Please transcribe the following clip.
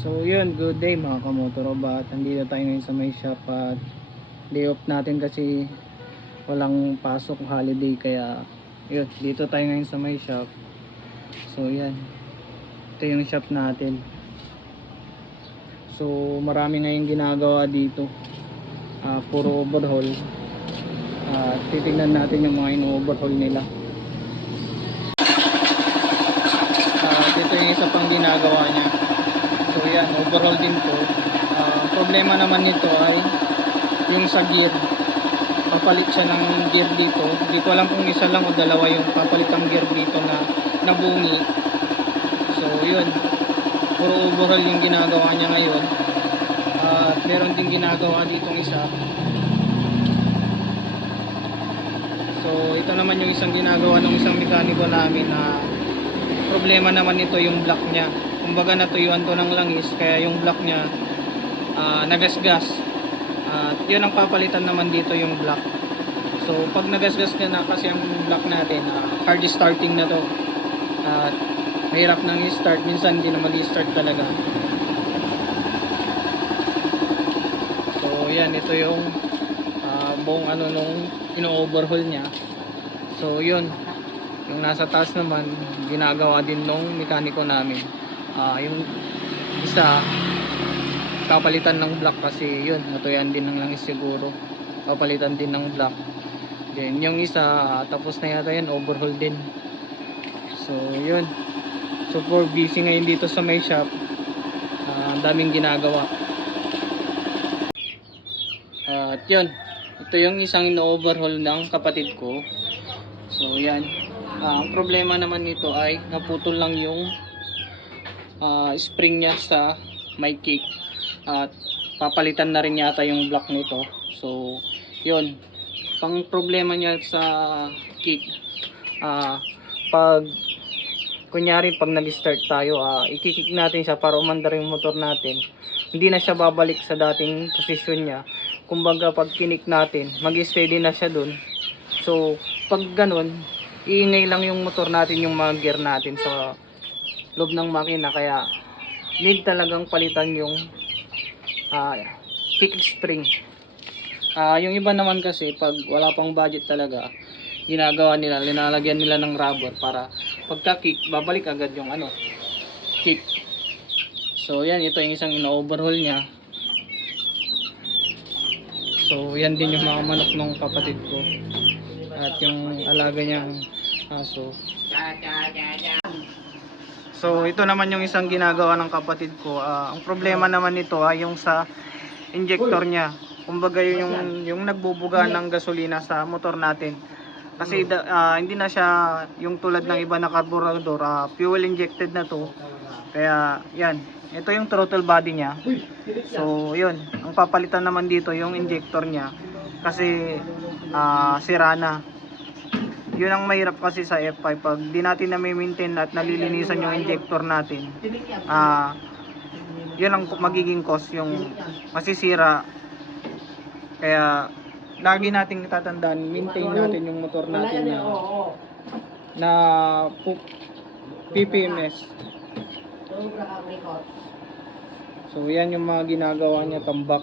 So yun, good day mga kamotoroba. At andito tayo ngayon sa may shop at day off natin kasi walang pasok, holiday, kaya yun, dito tayo ngayon sa may shop. So yan, ito yung shop natin. So marami ngayon ginagawa dito, puro overhaul. Titignan natin yung mga ino-overhaul nila. Ito yung isa pang ginagawa niya. So yan, overall din to. Problema naman nito ay yung sa gear. Papalit siya ng gear dito. Hindi ko alam kung isa lang o dalawa yung papalit ng gear dito na nabungi. So yun, puro overall yung ginagawa niya ngayon. At meron din ginagawa ditong isa. So ito naman yung isang ginagawa ng isang mekaniko namin na problema naman nito yung block niya. Kumbaga natuyuan to ng langis kaya yung block niya nagasgas. At yun ang papalitan naman dito yung block. So pag nagasgas na kasi ang block natin, hard starting na to. At mahirap nang i-start, minsan hindi na mag-i-start talaga. So yan, ito yung buong ano nung ino-overhaul niya. So yun, yung nasa taas naman ginagawa din nung mekaniko namin. Yung isa papalitan ng block kasi yun, natuyan din ng langis siguro, papalitan din ng block. Then yung isa tapos na yata yan, overhaul din. So yun, super busy ngayon dito sa may shop. Daming ginagawa. At yun, ito yung isang ino-overhaul ng kapatid ko. So yan, ang problema naman nito ay naputol lang yung spring niya sa may kick. At papalitan na rin yata yung block nito. So yun, pang problema niya sa kick, pag kunyari pag nag-start tayo, i-kick natin siya para umandar yung motor natin, hindi na siya babalik sa dating posisyon niya. Kumbaga pag kinik natin, mag-steady na siya dun. So pag ganun, iingay lang yung motor natin, yung mga gear natin sa loob ng makina, kaya need talagang palitan yung kick spring. Yung iba naman kasi pag wala pang budget talaga, ginagawa nila, linalagyan nila ng rubber para pagka kick, babalik agad yung kick. So yan, ito yung isang ino-overhaul niya. So yan din yung mga manok ng kapatid ko at yung alaga niyang aso. So ito naman yung isang ginagawa ng kapatid ko. Ang problema naman nito ay yung sa injector niya. Kumbaga yung nagbubuga ng gasolina sa motor natin. Kasi hindi na siya yung tulad ng iba na carburetor, fuel injected na to. Kaya yan, ito yung throttle body niya. So yun, ang papalitan naman dito yung injector niya kasi sira na. Yun ang mahirap kasi sa F5, pag di natin na-maintain at nalilinisan yung injector natin, yun ang magiging cause, yung masisira. Kaya lagi nating tatandaan, maintain natin yung motor natin na PPMS. So yan yung mga ginagawa niya, tambak.